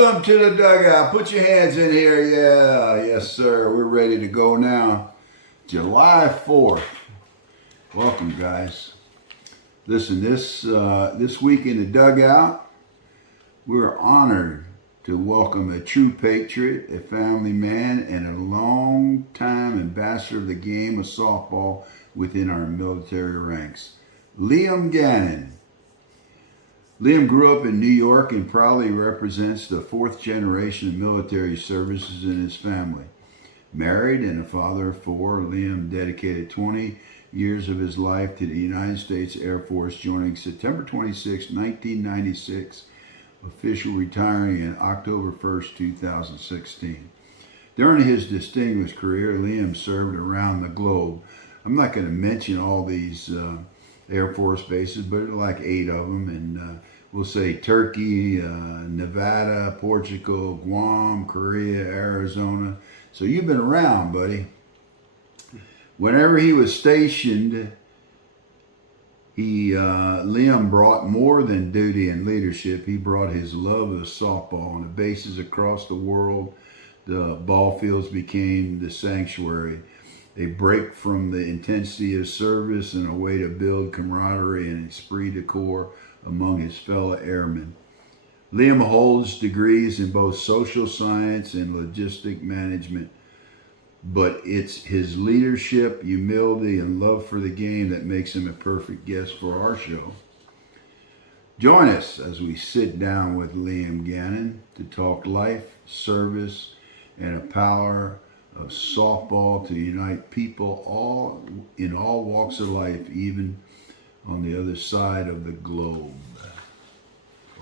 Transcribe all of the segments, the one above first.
Welcome to the dugout. Put your hands in here. Yeah, yes, sir. We're ready to go now. July 4th. Welcome, guys. Listen, this week in the dugout, we're honored to welcome a true patriot, a family man, and a long-time ambassador of the game of softball within our military ranks, Liam Gannon. Liam grew up in New York and proudly represents the fourth generation of military services in his family. Married and a father of four, Liam dedicated 20 years of his life to the United States Air Force, joining September 26, 1996, official retiring in October 1st, 2016. During his distinguished career, Liam served around the globe. I'm not going to mention all these Air Force bases, but there are like 8 of them, and we'll say Turkey, Nevada, Portugal, Guam, Korea, Arizona. So you've been around, buddy. Whenever he was stationed, Liam brought more than duty and leadership. He brought his love of softball. On the bases across the world, the ball fields became the sanctuary, a break from the intensity of service and a way to build camaraderie and esprit de corps among his fellow airmen. Liam holds degrees in both social science and logistic management, but it's his leadership, humility, and love for the game that makes him a perfect guest for our show. Join us as we sit down with Liam Gannon to talk life, service, and the power of softball to unite people in all walks of life, even on the other side of the globe.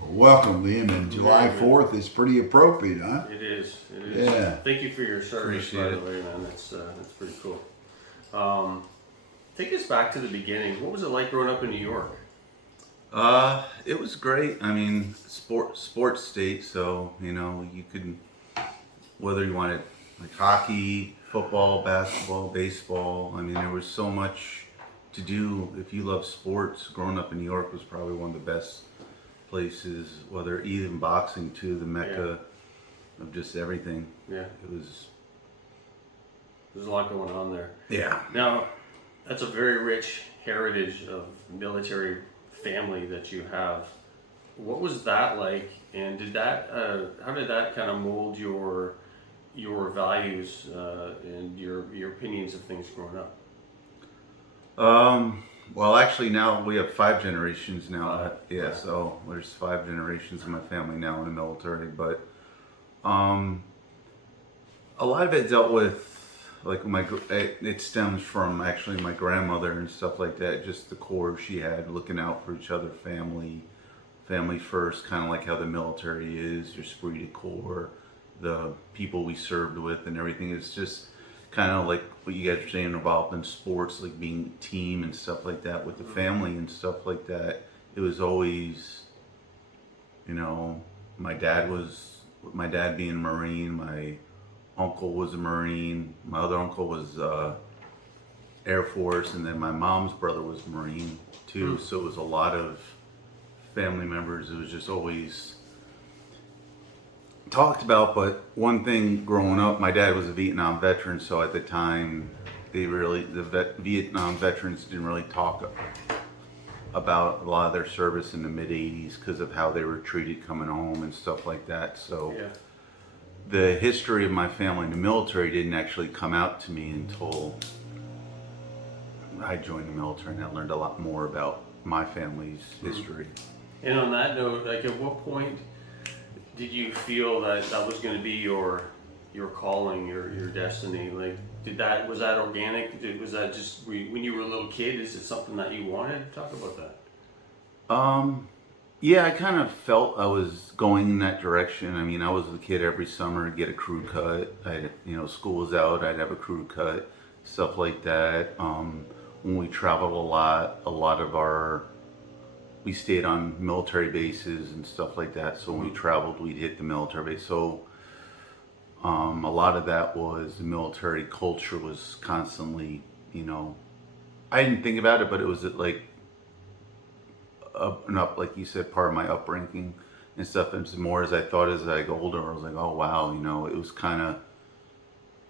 Well, welcome, Liam, and July 4th is pretty appropriate, huh? It is. Yeah. Thank you for your service, by the way, man. That's pretty cool. Take us back to the beginning. What was it like growing up in New York? It was great. I mean, sports state, so you could, whether you wanted like hockey, football, basketball, baseball. I mean, there was so much to do. If you love sports, growing up in New York was probably one of the best places, whether even boxing too, the mecca of just everything. Yeah. There's a lot going on there. Yeah. Now, that's a very rich heritage of military family that you have. What was that like, and how did that kind of mold your values and your opinions of things growing up? Well, actually, now we have 5 generations now. So there's 5 generations of my family now in the military. But a lot of it dealt with, like, it stems from actually my grandmother and stuff like that. Just the core she had, looking out for each other, family first, kind of like how the military is, your esprit de corps, the people we served with, and everything. Is just kind of like what you guys are saying, involved in sports, like being a team and stuff like that with the family and stuff like that. It was always, my dad being a Marine, my uncle was a Marine, my other uncle was Air Force, and then my mom's brother was Marine too. So it was a lot of family members. It was just always talked about. But one thing growing up, my dad was a Vietnam veteran, so at the time Vietnam veterans didn't really talk about a lot of their service in the mid 80s because of how they were treated coming home and stuff like that. So the history of my family in the military didn't actually come out to me until I joined the military, and I learned a lot more about my family's history. And on that note, like, at what point did you feel that was going to be your calling, your destiny? Like, was that organic? Was that just when you were a little kid? Is it something that you wanted? Talk about that. Yeah, I kind of felt I was going in that direction. I mean, I was a kid every summer to get a crew cut. School was out, I'd have a crew cut, stuff like that. When we traveled a lot of we stayed on military bases and stuff like that. So when we traveled, we'd hit the military base. So a lot of that was the military culture was constantly, I didn't think about it, but it was like like you said, part of my upbringing and stuff. And it's more as I thought as I got older, I was like, oh wow, it was kind of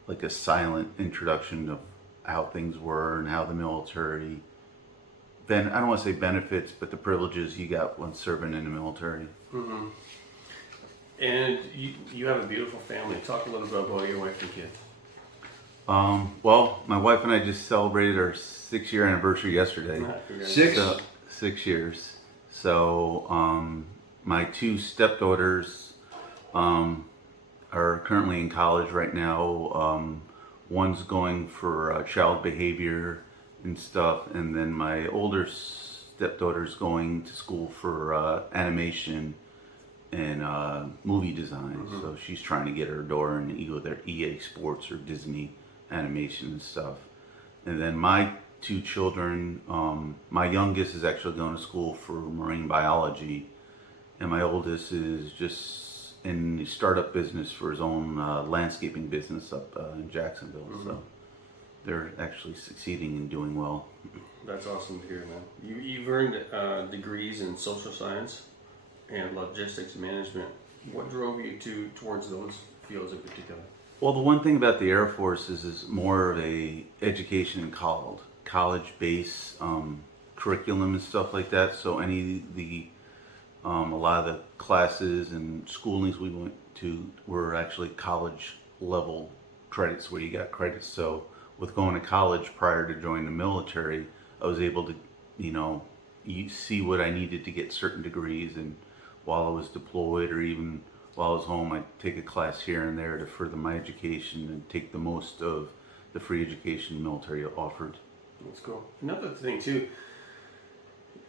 like a silent introduction of how things were and how the military. Then I don't want to say benefits, but the privileges you got when serving in the military. Mm-hmm. And you have a beautiful family. Talk a little bit about your wife and kids. Well, my wife and I just celebrated our 6-year anniversary yesterday. 6? 6 years. So, my 2 stepdaughters are currently in college right now. One's going for child behavior and stuff, and then my older stepdaughter's going to school for animation and movie design. Mm-hmm. So she's trying to get her door in either EA Sports or Disney animation and stuff. And then my 2 children, my youngest is actually going to school for marine biology, and my oldest is just in the startup business for his own landscaping business up in Jacksonville. Mm-hmm. So they're actually succeeding and doing well. That's awesome to hear, man. You've earned degrees in social science and logistics management. What drove you towards those fields in particular? Well, the one thing about the Air Force is more of a education and college-based curriculum and stuff like that. So a lot of the classes and schoolings we went to were actually college level credits where you got credits. So with going to college prior to joining the military, I was able to, see what I needed to get certain degrees, and while I was deployed or even while I was home, I'd take a class here and there to further my education and take the most of the free education the military offered. That's cool. Another thing too,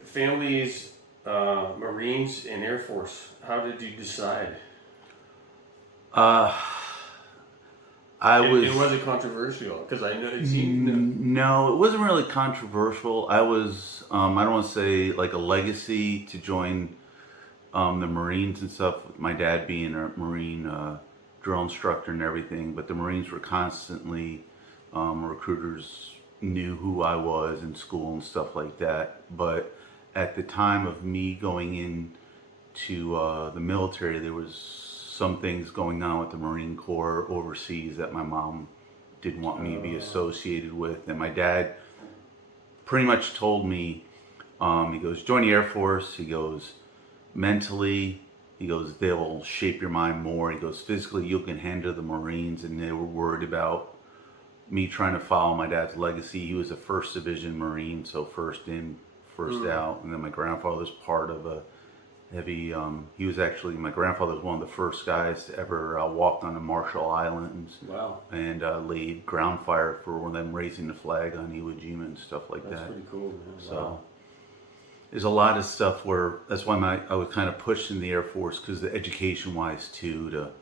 families, Marines and Air Force, how did you decide? Was it controversial? Because I know it seemed... No, it wasn't really controversial. I was, I don't want to say like a legacy to join the Marines and stuff, with my dad being a Marine drill instructor and everything, but the Marines were constantly, recruiters knew who I was in school and stuff like that. But at the time of me going into the military, there was some things going on with the Marine Corps overseas that my mom didn't want me to be associated with. And my dad pretty much told me, he goes, join the Air Force. He goes, mentally, he goes, they'll shape your mind more. He goes, physically, you can handle the Marines. And they were worried about me trying to follow my dad's legacy. He was a 1st Division Marine, so first in, first out. And then my grandfather was part of a heavy, he was actually, my grandfather was one of the first guys to ever walk on the Marshall Islands. Wow. And laid ground fire for them raising the flag on Iwo Jima and stuff like that. That's pretty cool, man. So wow. There's a lot of stuff where, that's why I was kind of pushed in the Air Force, because the education wise too, to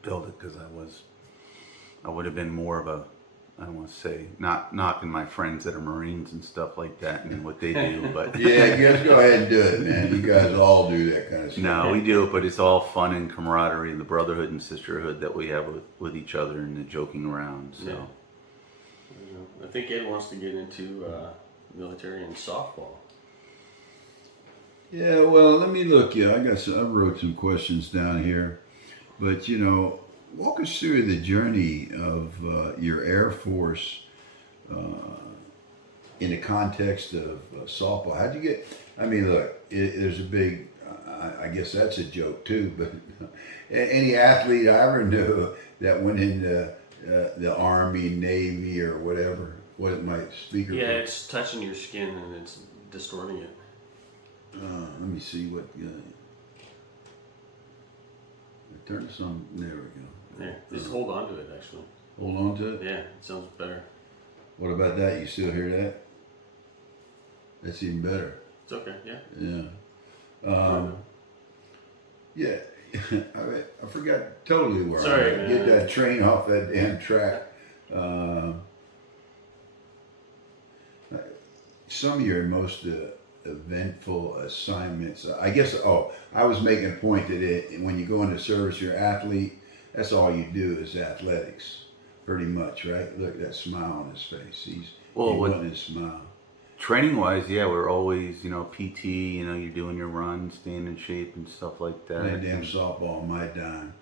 build it, because I would have been more of a, I don't want to say, not knocking my friends that are Marines and stuff like that and what they do, but Yeah, you guys go ahead and do it, man. You guys all do that kind of stuff. no, we do it, but it's all fun and camaraderie and the brotherhood and sisterhood that we have with each other and the joking around. So Yeah. I think Ed wants to get into military and softball. Yeah, well, let me look. Yeah, I wrote some questions down here, but walk us through the journey of your Air Force in the context of softball. How'd you get? I mean, look, there's a big. I guess that's a joke too. But any athlete I ever knew that went into the Army, Navy, or whatever. What it might speaker? Yeah, it's touching your skin and it's distorting it. Let me see what. Turn this on. There we go. Yeah, just hold on to it, actually. Hold on to it. Yeah, it sounds better. What about that? You still hear that? That's even better. It's okay, yeah. Yeah. Yeah. I forgot totally where Sorry, I man. get that train off that damn track. Some of your most eventful assignments, I guess. I was making a point that when you go into service, you're an athlete. That's all you do is athletics, pretty much, right? Look at that smile on his face. He wanted to smile. Training wise, yeah, we're always, PT, you're doing your runs, staying in shape and stuff like that. Playing damn softball on my dime.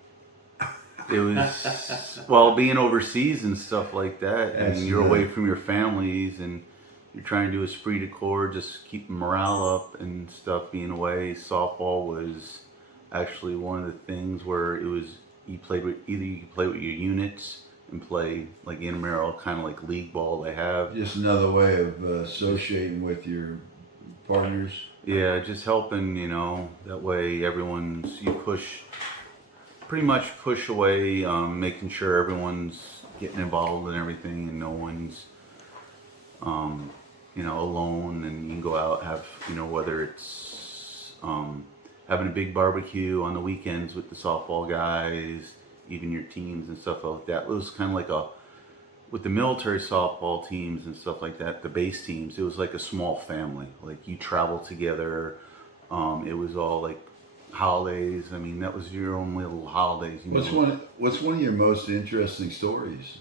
It was, well, being overseas and stuff like that. I mean, you're away from your families and you're trying to do esprit de corps, just keep morale up and stuff being away. Softball was actually one of the things where it was, you played with, either you could play with your units and play like intramural, kind of like league ball they have. Just another way of associating with your partners. Yeah, just helping, that way you pretty much push away, making sure everyone's getting involved in everything and no one's, alone, and you can go out, have, whether it's having a big barbecue on the weekends with the softball guys, even your teams and stuff like that. It was kind of like with the military softball teams and stuff like that, the base teams, it was like a small family. Like you travel together. It was all like holidays. I mean, that was your own little holidays. What's one of your most interesting stories?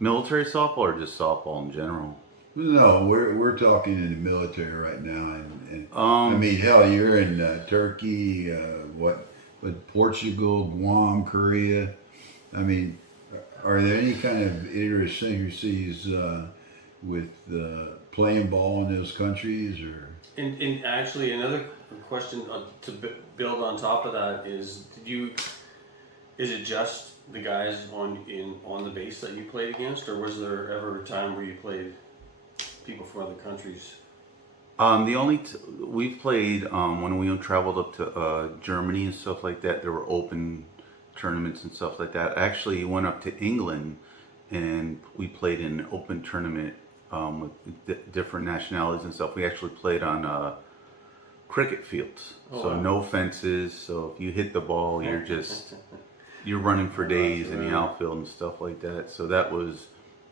Military softball or just softball in general? No, we're talking in the military right now, and I mean, hell, you're in Turkey, Portugal, Guam, Korea. I mean, are there any kind of idiosyncrasies with playing ball in those countries, or? And actually, another question to build on top of that is, is it just the guys on the base that you played against, or was there ever a time where you played people from other countries? We've played when we traveled up to Germany and stuff like that. There were open tournaments and stuff like that. I actually went up to England and we played in an open tournament with different nationalities and stuff. We actually played on cricket fields, so no fences. So if you hit the ball, you're running for days in the outfield and stuff like that. So that was.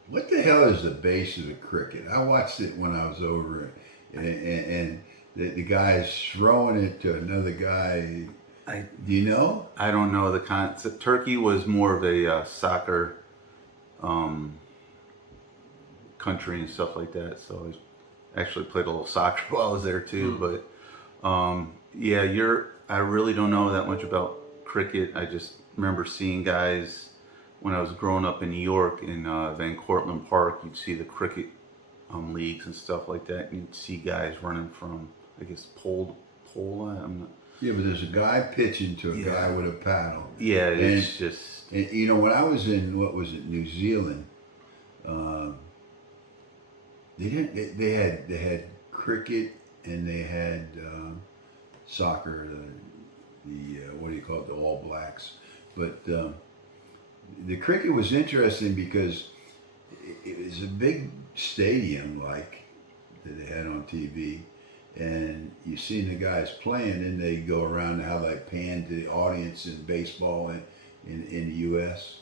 What the hell is the base of the cricket? I watched it when I was over, and the guy's throwing it to another guy. Do you know? I don't know the concept. Turkey was more of a soccer country and stuff like that. So I actually played a little soccer while I was there too. But I really don't know that much about cricket. I just remember seeing guys. When I was growing up in New York, in Van Cortlandt Park, you'd see the cricket leagues and stuff like that. And you'd see guys running from, I guess, pole. Yeah, but there's a guy pitching to a guy with a paddle. Yeah, it's And when I was in New Zealand, they had cricket and they had soccer. What do you call it? The All Blacks, but. The cricket was interesting because it was a big stadium like that they had on TV, and you seen the guys playing, and they go around how they pan to the audience in baseball in the U.S.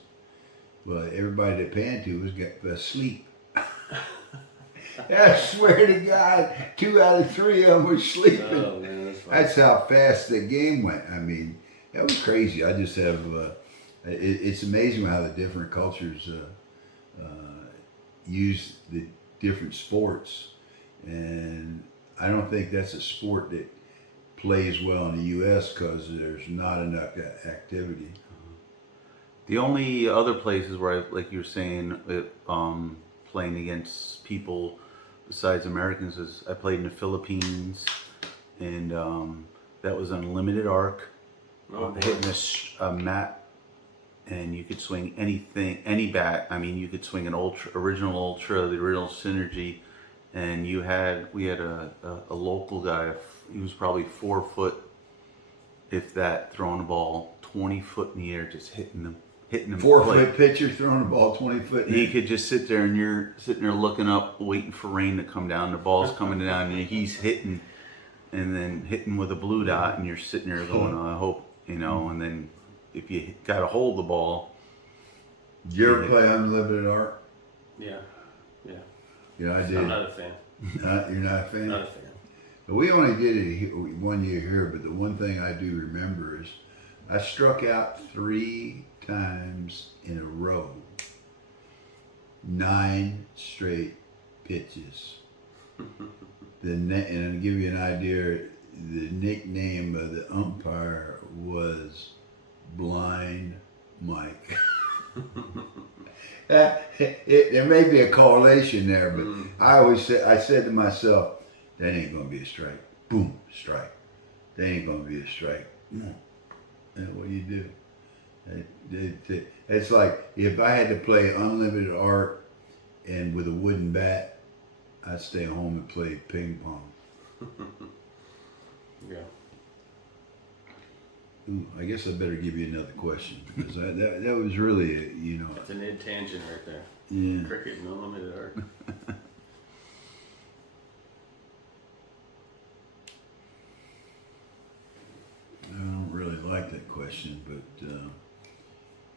Well, everybody they panned to was asleep. I swear to God, 2 out of 3 of them were sleeping. Oh, man, that's how fast the game went. I mean, that was crazy. I just have. It's amazing how the different cultures use the different sports, and I don't think that's a sport that plays well in the U.S. because there's not enough activity. The only other places where like you were saying, playing against people besides Americans is I played in the Philippines, and that was unlimited arc, hitting a mat. And you could swing anything, any bat. I mean, you could swing an original Ultra, the original Synergy, and we had a local guy. He was probably 4 foot, if that, throwing the ball 20 foot in the air, just hitting them. 4 foot pitcher throwing the ball 20 foot. He could just sit there, and you're sitting there looking up, waiting for rain to come down. The ball's coming down, and he's hitting, and then hitting with a blue dot, and you're sitting there going, I hope, and then. If you got a hold of the ball. Did you ever play unlimited arc? Yeah. Yeah, I did. I'm not a fan. You're not a fan? Not a fan. But we only did it 1 year here, but the one thing I do remember is I struck out 3 times in a row. 9 straight pitches. And I'll give you an idea, the nickname of the umpire was Blind Mike. There may be a correlation there, but I said to myself, that ain't gonna be a strike. Boom, strike. That ain't gonna be a strike. And what do you do? It's like if I had to play unlimited art and with a wooden bat, I'd stay home and play ping pong. Yeah. Ooh, I guess I better give you another question because that was really That's an id tangent right there. Yeah. Cricket and unlimited art. I don't really like that question, but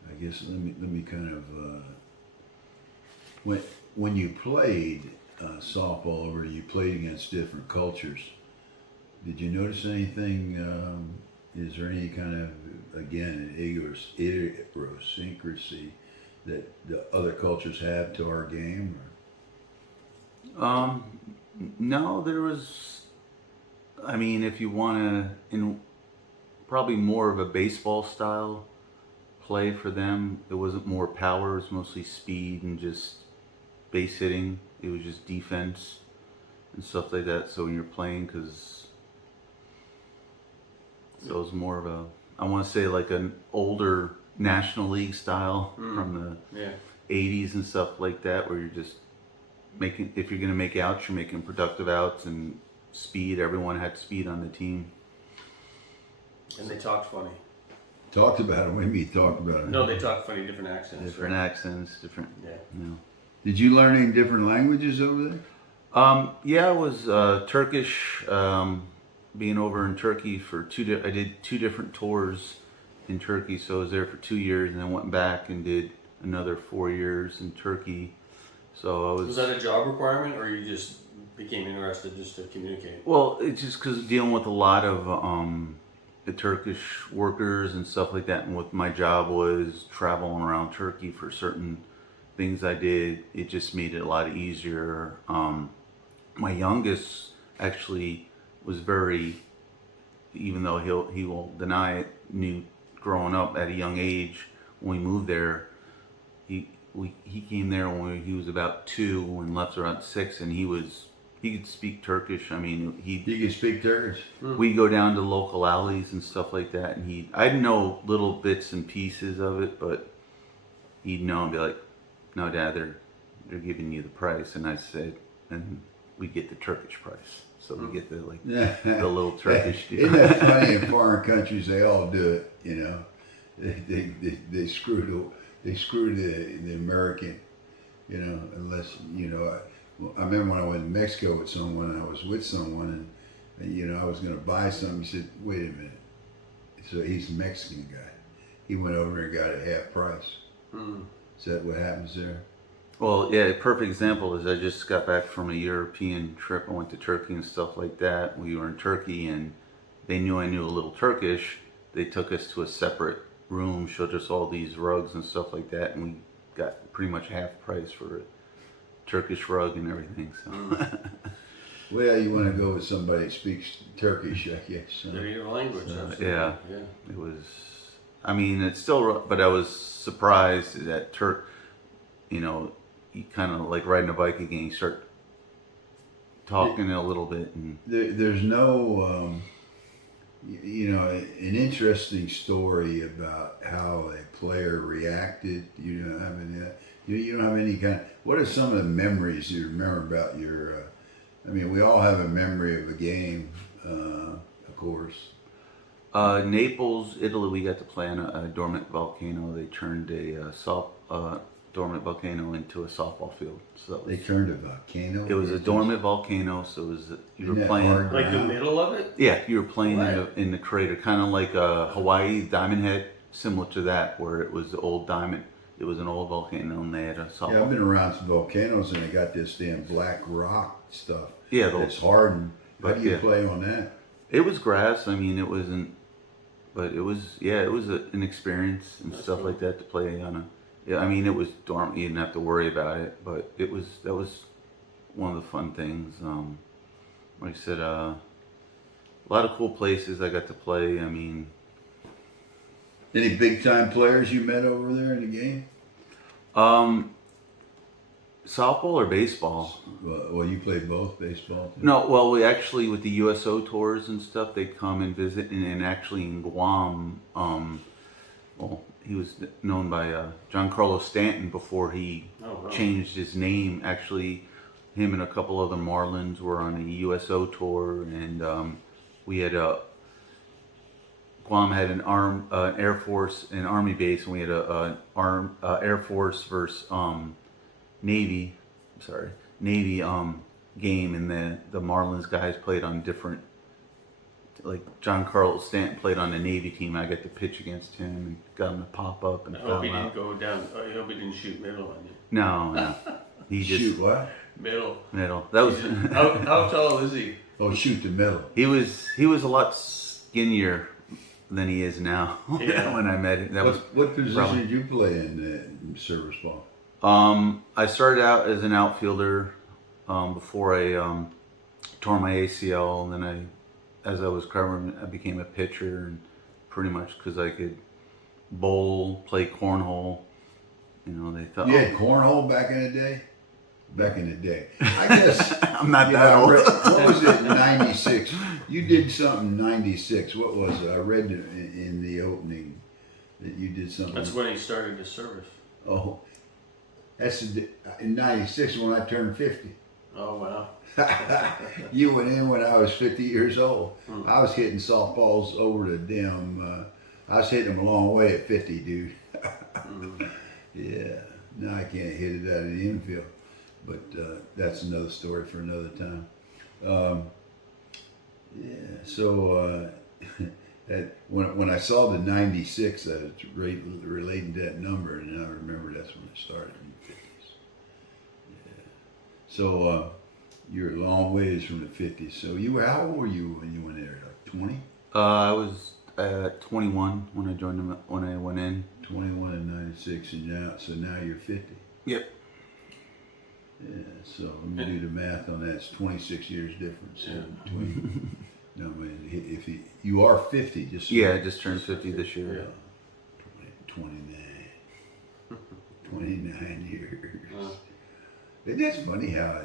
I guess let me kind of when you played softball or you played against different cultures, did you notice anything? Is there any kind of, again, idiosyncrasy that the other cultures have to our game? Or? No, there was. I mean, if you want to, probably more of a baseball style play for them. It wasn't more power; it was mostly speed and just base hitting. It was just defense and stuff like that. So when you're playing, so it was more of a, I want to say like an older National League style from the 80s and stuff like that, where you're just making, if you're going to make outs, you're making productive outs and speed. Everyone had speed on the team. And they talked funny. Talked about it. What do you mean talked about it? No, they talked funny, different accents. Different accents, different. Yeah. You know. Did you learn any different languages over there? Yeah, I was Turkish. Being over in Turkey for I did 2 different tours in Turkey. So I was there for 2 years, and then went back and did another 4 years in Turkey. So I was. Was that a job requirement, or you just became interested just to communicate? Well, it's just because dealing with a lot of the Turkish workers and stuff like that, and what my job was traveling around Turkey for certain things I did, it just made it a lot easier. My youngest actually was very, even though he will deny it, knew growing up at a young age when we moved there. He came there when he was about 2 and left around 6, and he could speak Turkish. I mean, You can speak Turkish? we'd go down to local alleys and stuff like that, and I'd know little bits and pieces of it, but he'd know and be like, "No, Dad, they're giving you the price," and I said, and we get the Turkish price. So we get the the little Turkish deal. Isn't that funny? In foreign countries, they all do it. You know, they screw the American. You know, unless I remember when I went to Mexico with someone. I was with someone, and I was going to buy something. He said, "Wait a minute." So he's a Mexican guy. He went over and got it half price. Is that what happens there? Well, yeah, a perfect example is I just got back from a European trip. I went to Turkey and stuff like that. We were in Turkey, and they knew I knew a little Turkish. They took us to a separate room, showed us all these rugs and stuff like that, and we got pretty much half price for a Turkish rug and everything. So. Well, you want to go with somebody that speaks Turkish, I guess. They're your language. Yeah, it was. I mean, it's still, but I was surprised that you kind of like riding a bike again. You start talking a little bit, and there's no, an interesting story about how a player reacted. You don't have any. You don't have any kind. What are some of the memories you remember about your? I mean, we all have a memory of a game, of course. Naples, Italy. We got to play on a dormant volcano. They turned a dormant volcano into a softball field. So they turned a volcano. It was a dormant volcano, so it was you were playing like the middle of it. Yeah, you were playing in the crater, kind of like a Hawaii Diamond Head, similar to that, where it was the old diamond. It was an old volcano, and they had a softball. Yeah, I've been around some volcanoes, and they got this damn black rock stuff. Yeah, it's hardened. How do you play on that? It was grass. I mean, it wasn't, but it was. Yeah, it was an experience and stuff like that to play on a. Yeah, I mean, it was dormant. You didn't have to worry about it, but that was one of the fun things. Like I said, a lot of cool places I got to play. I mean, Any big time players you met over there in the game? softball or baseball? Well, you played both baseball. Too? No, well, we actually with the USO tours and stuff, they come and visit, and actually in Guam, well, he was known by John Carlos Stanton before he changed his name. Actually, him and a couple other Marlins were on a USO tour, and we had Guam had an Air Force and Army base, and we had a Air Force versus Navy game, and the Marlins guys played on different. Like John Carlos Stanton played on the Navy team. I got to pitch against him and got him to pop up and I hope he foul didn't out. go down. I hope he didn't shoot middle on you. No, he just Shoot what? Middle. middle. That was How tall is he? Oh, shoot the middle. he was a lot skinnier than he is now. Yeah. When I met him, that was What position probably- did you play in service ball? I started out as an outfielder before I tore my ACL, and then as I was covering, I became a pitcher, and pretty much because I could bowl, play cornhole. You know, they thought You had cornhole back in the day? Back in the day. I guess. I'm not you that know, old. What was it, 96? You did something 96. What was it? I read in the opening that you did something. That's when he started his service. Oh, that's in 96 when I turned 50. Oh wow. You went in when I was 50 years old. I was hitting softballs over the damn. I was hitting them a long way at 50, dude. Yeah. Now I can't hit it out of the infield, but that's another story for another time. Yeah. So when I saw the 96, I was relating to that number, and I remember that's when it started in the 50s. Yeah. So. You're a long ways from the 50s. So how old were you when you went there? Like 20? I was 21 when I joined them. When I went in. 21 and 96, and now you're 50. Yep. Yeah. So let me do the math on that. It's 26 years difference between. No, I mean, if you are 50, just Yeah, I just turned 50 this year. Yeah. 29 years. And that's funny how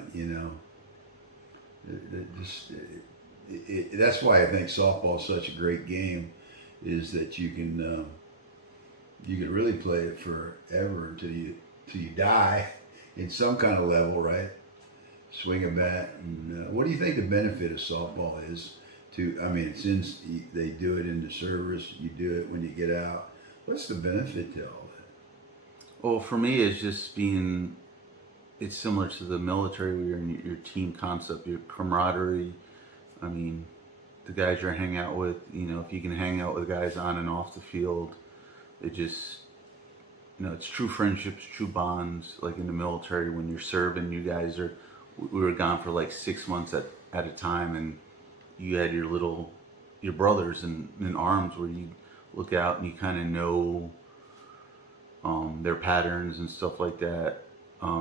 that's why I think softball is such a great game, is that you can really play it forever until you die in some kind of level, right? Swing a bat. And, what do you think the benefit of softball is? Since they do it in the service, you do it when you get out. What's the benefit to all that? Well, for me, it's just being. It's similar to the military, where you're in your team concept, your camaraderie. I mean, the guys you're hanging out with, if you can hang out with guys on and off the field, it just, it's true friendships, true bonds. Like in the military, when you're serving, we were gone for like 6 months at a time, and you had your brothers in arms where you look out and you kind of know their patterns and stuff like that.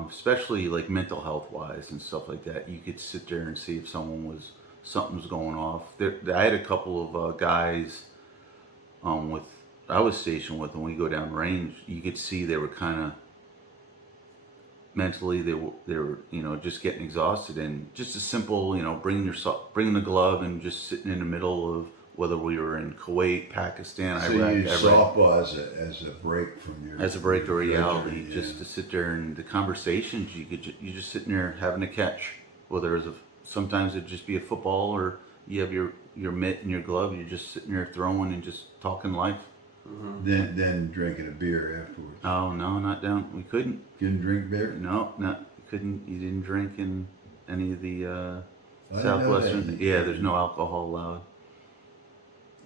Especially like mental health wise and stuff like that. You could sit there and see if something's going off. I had a couple of guys I was stationed with, and when we go down range, you could see they were kind of mentally they were just getting exhausted, and just a simple bringing the glove and just sitting in the middle of, whether we were in Kuwait, Pakistan, So Iraq, you use softball as a break from your break to reality, yeah. just to sit there, and the conversations you just sitting there having a catch. Whether it's sometimes it'd just be a football, or you have your mitt and your glove, you're just sitting there throwing and just talking life. Mm-hmm. Then drinking a beer afterwards. Oh no, not down. We couldn't. Couldn't drink beer. No, couldn't. You didn't drink in any of the I didn't know southwestern. that. Yeah, there's no alcohol allowed.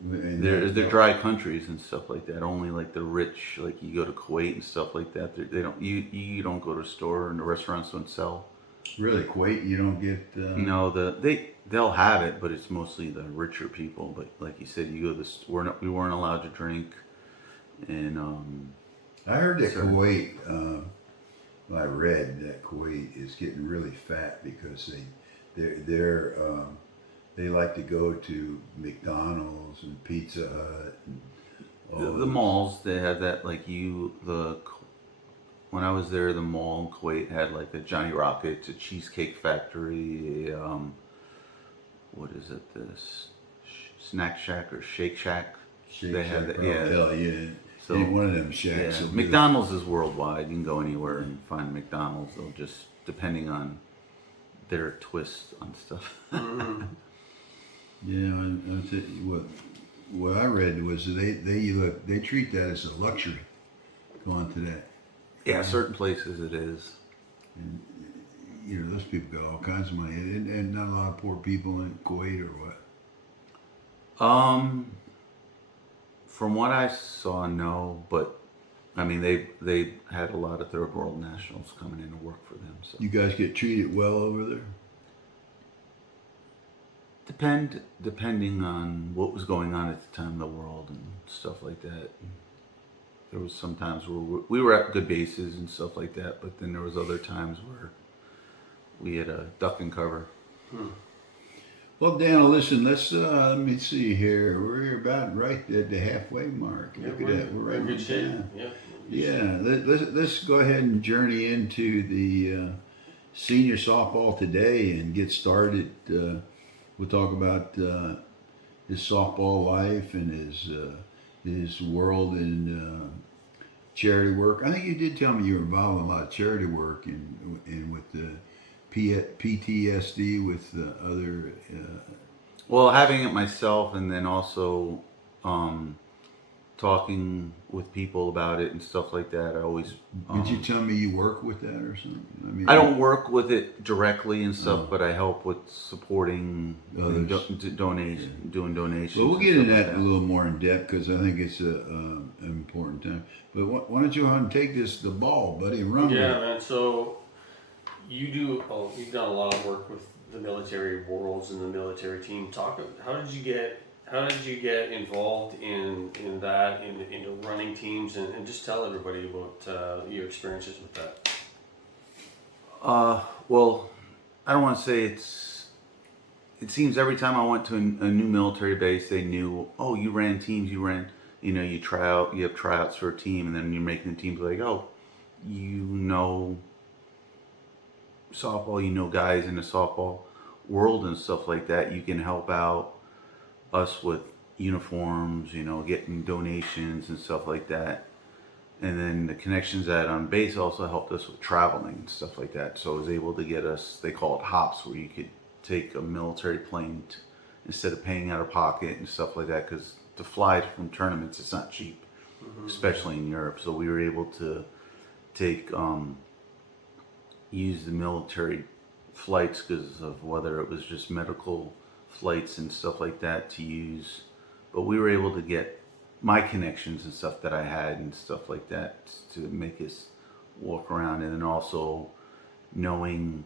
And They're dry countries and stuff like that. Only like the rich, like you go to Kuwait and stuff like that. They don't. You don't go to a store, and the restaurants don't sell. Really, Kuwait, you don't get. No, they'll have it, but it's mostly the richer people. But like you said, you go to we weren't allowed to drink, and I heard that Kuwait I read that Kuwait is getting really fat because they like to go to McDonald's and Pizza Hut and all The those. malls, they have that, like when I was there, the mall in Kuwait had like a Johnny Rockets, a Cheesecake Factory, what is it, this Snack Shack or Shake Shack? Shake They Shack, had that, oh, yeah. hell yeah. So, Ain't one of them shacks. Yeah, will do. McDonald's is worldwide. You can go anywhere and find McDonald's. They'll just, depending on their twist on stuff. Yeah, I'll tell you what I read was that they treat that as a luxury going to that. Yeah, certain places it is. And, you know, those people got all kinds of money, and not a lot of poor people in Kuwait or what. From what I saw, no, but I mean they had a lot of third world nationals coming in to work for them. So You guys get treated well over there. depending on what was going on at the time in the world and stuff like that. There was some times where we were at good bases and stuff like that, but then there was other times where we had a duck and cover. Well, Dan, listen. Let me see here. We're about right at the halfway mark. Look at that. We're right in good on shape. time. Yeah. Yeah, let's go ahead and journey into the senior softball today and get started. We'll talk about his softball life and his world in charity work. I think you did tell me you were involved in a lot of charity work and with the PTSD with the other. Well, having it myself, and then also talking with people about it and stuff like that. I always. Did you tell me you work with that or something? I mean, I don't work with it directly and stuff, but I help with supporting and doing donations. Well, we'll and get stuff into like that a little more in depth because I think it's an important time. But why don't you go ahead and take the ball, buddy, and run with Yeah, it. man. So you've done a lot of work with the military worlds and the military team. How did you get involved in that in running teams and just tell everybody about your experiences with that. Well, I don't want to say it seems every time I went to a new military base, they knew, oh, you ran teams, you have tryouts for a team, and then you're making the teams like, oh, you know softball, you know guys in the softball world and stuff like that. You can help out us with uniforms, getting donations and stuff like that. And then the connections that on base also helped us with traveling and stuff like that. So I was able to get us, they call it hops, where you could take a military plane instead of paying out of pocket and stuff like that, because to fly from tournaments, it's not cheap, especially in Europe. So we were able to take, use the military flights because of whether it was just medical flights and stuff like that to use. But we were able to get my connections and stuff that I had and stuff like that to make us walk around, and then also knowing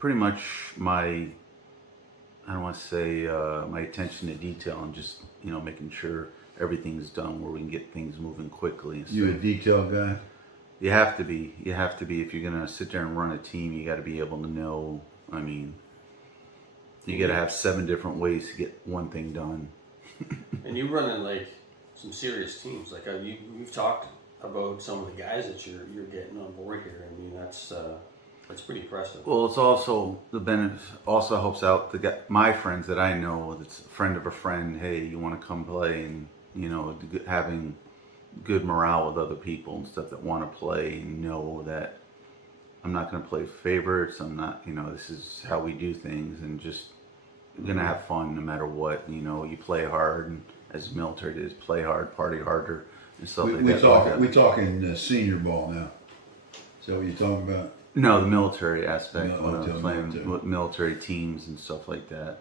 pretty much my attention to detail and just making sure everything's done where we can get things moving quickly and stuff. You a detail guy? You have to be if you're gonna sit there and run a team. You got to be able to know. I mean, you got to have 7 different ways to get one thing done. And you run in like some serious teams. Like you've talked about some of the guys that you're getting on board here. I mean, that's pretty impressive. Well, it's also the benefit. Also helps out my friends that I know. It's a friend of a friend. Hey, you want to come play, and having good morale with other people and stuff that want to play and know that I'm not going to play favorites. I'm not. This is how we do things, and just gonna have fun no matter what. You play hard, and as military it is, play hard, party harder, and stuff like that. We're talking senior ball now. Is that what you're talking about? No, the military aspect. No, when I was playing military. with military teams and stuff like that.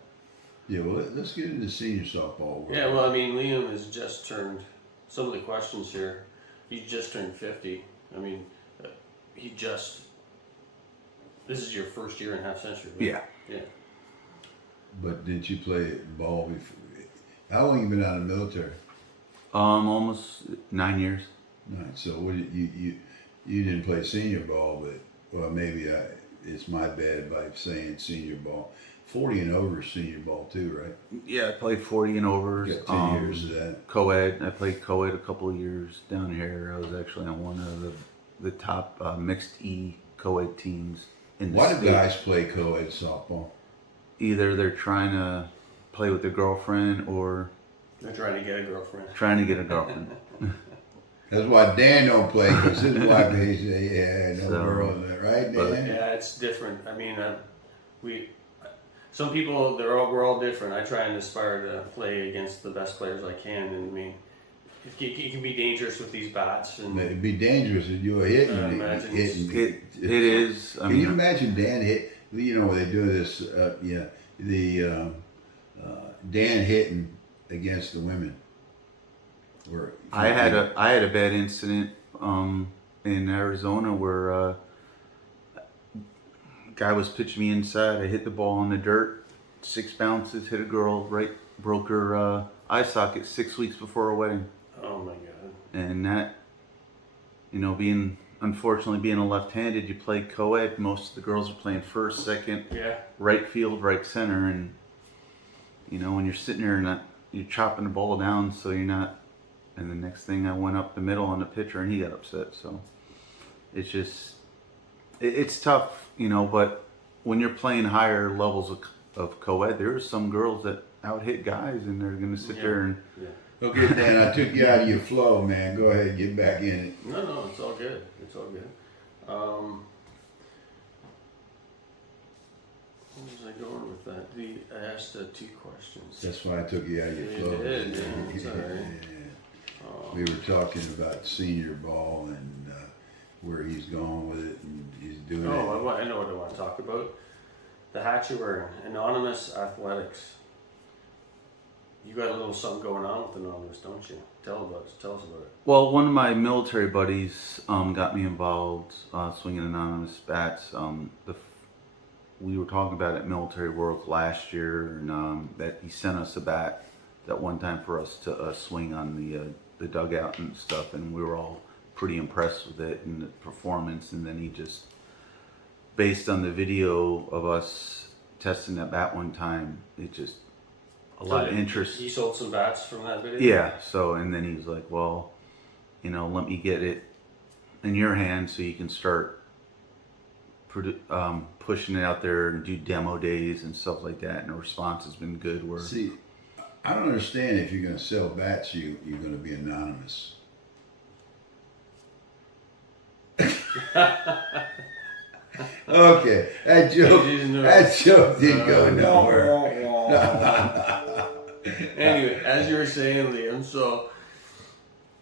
Yeah, well, let's get into senior softball. Yeah, well, I mean, Liam has just turned. Some of the questions here. He just turned 50. I mean, this is your first year in half century, right? Yeah. Yeah. But did you play ball before? How long you been out of the military? Almost 9 years. Right. So what you You didn't play senior ball, but well, maybe it's my bad by saying senior ball. 40 and over is senior ball too, right? Yeah, I played 40 and overs. Got 10 years of that. Co-ed. I played co-ed a couple of years down here. I was actually on one of the top mixed E co-ed teams in the Why state. do guys play co-ed softball? Either they're trying to play with their girlfriend or They're trying to get a girlfriend. trying to get a girlfriend. That's why Dan don't play, because his wife is no So, girl in that, right, but- Dan? Yeah, it's different. I mean, some people, we're all different. I try and aspire to play against the best players I can, and I mean, it can be dangerous with these bats. And It'd be dangerous if you were hitting. imagine It is. I Can mean, you imagine Dan hit? You know when they do this, Dan hitting against the women. Or I had a bad incident in Arizona where a guy was pitching me inside. I hit the ball in the dirt, 6 bounces, hit a girl right, broke her eye socket 6 weeks before her wedding. oh my god. And that, unfortunately being a left-handed, you play co-ed. Most of the girls are playing first, second, Yeah. right field, right center, and when you're sitting there and you're chopping the ball down, so you're not. And the next thing, I went up the middle on the pitcher, and he got upset. So it's just it's tough, But when you're playing higher levels of co-ed, there are some girls that out hit guys, and they're gonna sit there and. Yeah. Okay, Dan, I took you out of your flow, man. Go ahead, get back in it. No, it's all good. It's all good. Where was I going with that? I asked 2 questions. That's why I took you out of your You flow. did, yeah, it's all right. We were talking about senior ball and where he's going with it, and he's doing it. I know what I want to talk about. The hat you're wearing, Anonymous Athletics. You got a little something going on with Anonymous, don't you? Tell us about it. Well, one of my military buddies got me involved swinging Anonymous bats. We were talking about it at Military World last year, and that he sent us a bat that one time for us to swing on the dugout and stuff, and we were all pretty impressed with it and the performance. And then he just, based on the video of us testing that bat one time, it just a lot of interest. He sold some bats from that video? Yeah, so, and then he was like, well, let me get it in your hands so you can start pushing it out there and do demo days and stuff like that. And the response has been good. See, I don't understand if you're going to sell bats, you're going to be anonymous. Okay, that joke didn't go nowhere. Anyway, as you were saying, Liam, so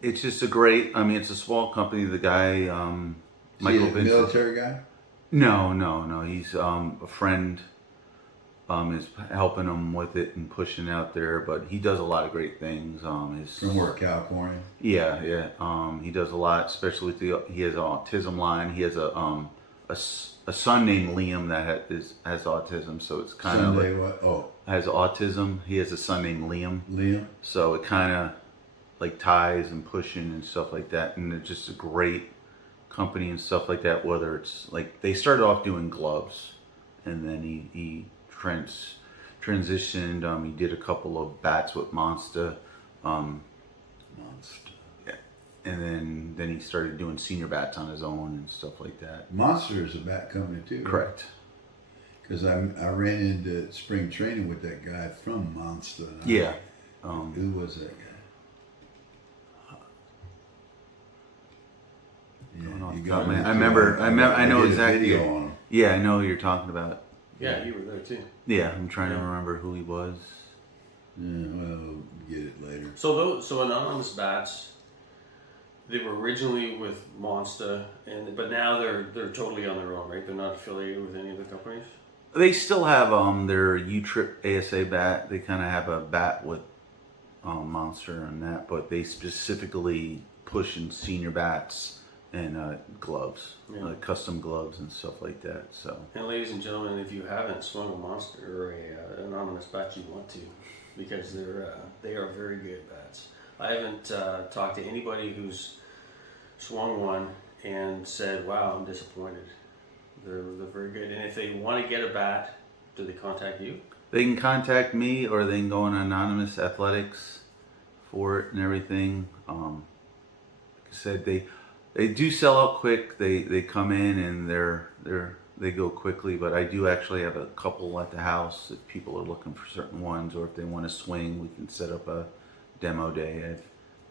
it's just it's a small company. The guy, Michael Is he a Vincent. military guy? No. He's a friend. Is helping him with it and pushing out there, but he does a lot of great things. From where, California? Yeah. He does a lot, especially with he has an autism line. He has a son named Liam that has autism, so it's kind of Sunday, what? Oh, has autism. He has a son named Liam. Liam? So it kind of like ties and pushing and stuff like that, and it's just a great company and stuff like that. Whether it's like they started off doing gloves, and then he transitioned. He did a couple of bats with Monster, yeah, and then he started doing senior bats on his own and stuff like that. Monster is a bat company too. Correct. Because I ran into spring training with that guy from Monster. Yeah. Who was that guy? I know exactly. Video on him. Yeah, I know who you're talking about. yeah, you were there too. Yeah, I'm trying to remember who he was. Yeah, well, we'll get it later. So Anonymous Bats, they were originally with Monster, but now they're totally on their own, right? They're not affiliated with any of the companies. They still have their U-Trip ASA bat. They kind of have a bat with Monster and that, but they specifically push in senior bats and gloves, custom gloves and stuff like that. So. And ladies and gentlemen, if you haven't swung a Monster or a Anonymous bat, you want to, because they are very good bats. I haven't talked to anybody who's swung one and said, "Wow, I'm disappointed." They're very good. And if they want to get a bat, do they contact you? They can contact me, or they can go on Anonymous Athletics for it and everything. Like I said, they do sell out quick. They come in and they go quickly. But I do actually have a couple at the house if people are looking for certain ones, or if they want to swing, we can set up a demo day.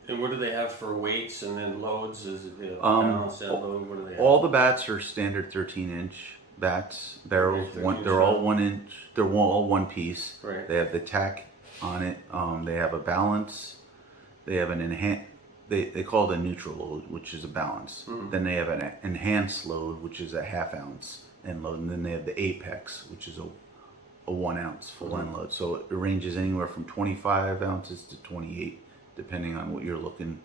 And what do they have for weights and then loads? Is it balance and load? What do they have? All the bats are standard 13-inch bats, barrels. Okay, They're all 1 inch. They're all one piece. Right. They have the tack on it. They have a balance. They have an They call it a neutral load, which is a balance. Then they have an enhanced load, which is a 1/2 ounce end load, and then they have the apex, which is a 1 ounce full end load. So it ranges anywhere from 25 ounces to 28, depending on what you're looking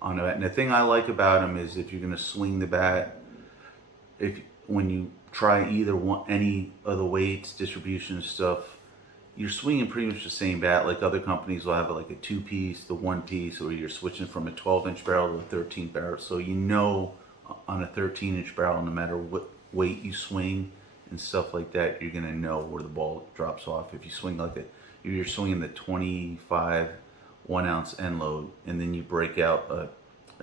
on it. And the thing I like about them is if you're going to swing the bat, when you try any of the weights, distribution stuff, you're swinging pretty much the same bat. Like other companies will have like a 2-piece, the 1-piece, or you're switching from a 12-inch barrel to a 13 barrel. So you know on a 13-inch barrel, no matter what weight you swing and stuff like that, you're gonna know where the ball drops off. If you swing you're swinging the 25 1 ounce end load, and then you break out a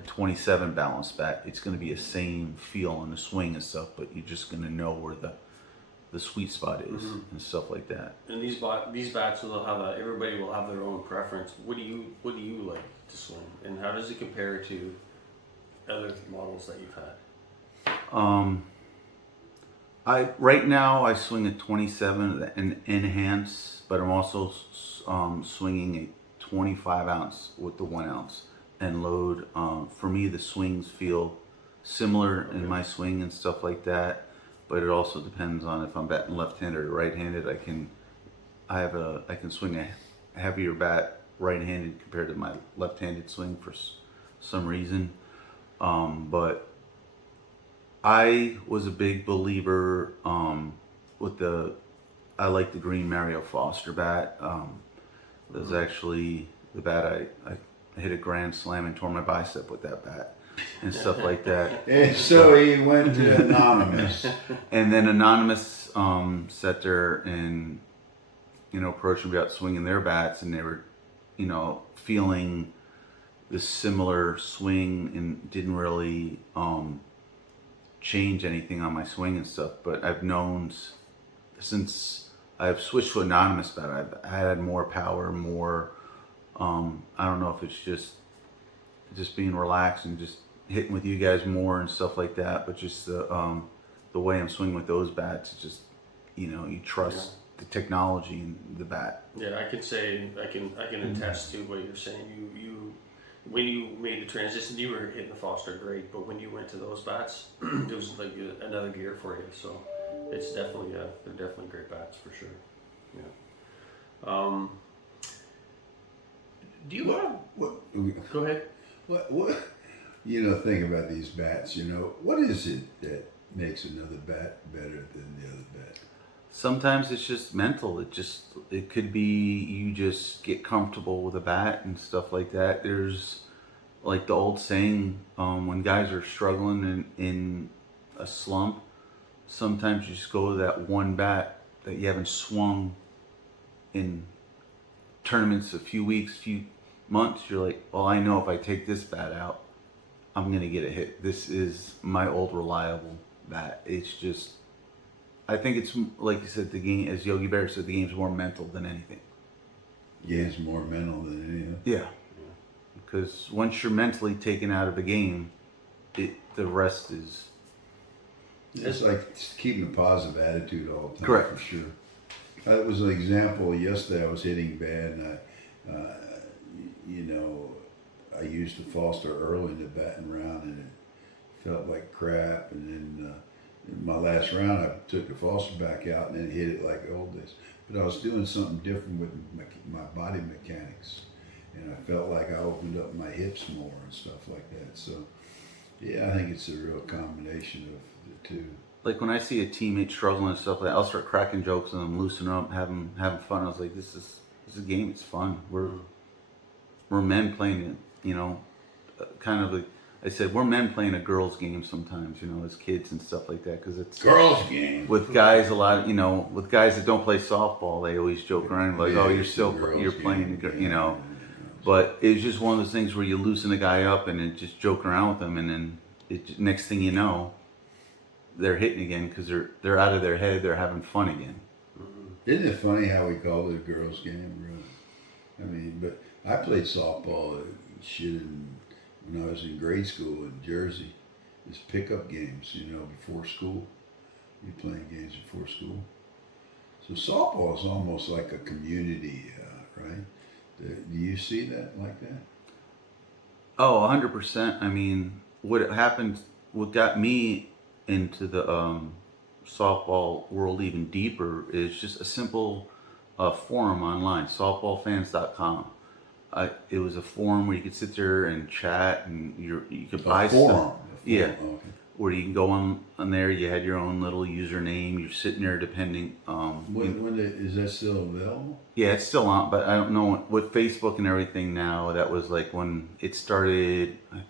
27 balance bat, it's gonna be the same feel on the swing and stuff, but you're just gonna know where the sweet spot is and stuff like that. And these bats will have everybody will have their own preference. What do you like to swing, and how does it compare to other models that you've had? Right now I swing a 27 and enhance, but I'm also swinging a 25 ounce with the 1 ounce and load. For me, the swings feel similar in my swing and stuff like that. But it also depends on if I'm batting left-handed or right-handed. I can swing a heavier bat right-handed compared to my left-handed swing for some reason. But I was a big believer I like the green Mario Foster bat. That was actually the bat I hit a grand slam and tore my bicep with that bat. And stuff like that. And so he went to Anonymous. And then Anonymous sat there and, approached me about swinging their bats, and they were, feeling the similar swing and didn't really change anything on my swing and stuff. But I've known since I've switched to Anonymous bat, I've had more power, more, I don't know if it's just being relaxed and just hitting with you guys more and stuff like that, but just the way I'm swinging with those bats, it's just you trust the technology in the bat. Yeah, I can say I can attest to what you're saying. You when you made the transition, you were hitting the Foster great, but when you went to those bats, it was like another gear for you. So it's definitely they're definitely great bats for sure. Yeah. Do you What? go ahead? What? Think about these bats. What is it that makes another bat better than the other bat? Sometimes it's just mental. It could be you just get comfortable with a bat and stuff like that. There's like the old saying, when guys are struggling in a slump, sometimes you just go to that one bat that you haven't swung in tournaments a few weeks, few months. You're like, well, I know if I take this bat out, I'm going to get a hit. This is my old reliable bat. It's just, I think it's like you said, the game, as Yogi Berra said, the game's more mental than anything. Yeah, it's more mental than anything. Yeah. Because once you're mentally taken out of a game, the rest is... It's like keeping a positive attitude all the time. Correct. For sure. That was an example. Yesterday I was hitting bad, and I used the Foster early in the batting round, and it felt like crap. And then in my last round, I took the Foster back out and then hit it like the old days. But I was doing something different with my body mechanics, and I felt like I opened up my hips more and stuff like that. So, yeah, I think it's a real combination of the two. Like when I see a teammate struggling and stuff like that, I'll start cracking jokes and I'm loosening up, having fun. I was like, this is a game. It's fun. We're men playing, kind of I said, we're men playing a girls' game sometimes, you know, as kids and stuff like that, because it's Girls game. with guys a lot. You know, with guys that don't play softball, they always joke around like, Yeah, "Oh, it's the girls' you're playing," game. you know. But it's just one of those things where you loosen a guy up and it just joking around with them, and then next thing you know, they're hitting again because they're out of their head. They're having fun again. Isn't it funny how we called it a girls' game, really? I mean, but I played softball when I was in grade school in Jersey. It's pickup games, you know, before school. You playing games before school. So softball is almost like a community, right? Do you see that like that? Oh, 100%. I mean, what got me into the softball world even deeper is just a simple forum online, softballfans.com. It was a forum where you could sit there and chat, and you could buy stuff. Yeah, okay. where you can go on there. You had your own little username. You're sitting there depending. Is that still available? Yeah, it's still on, but I don't know with Facebook and everything now. That was like when it started. I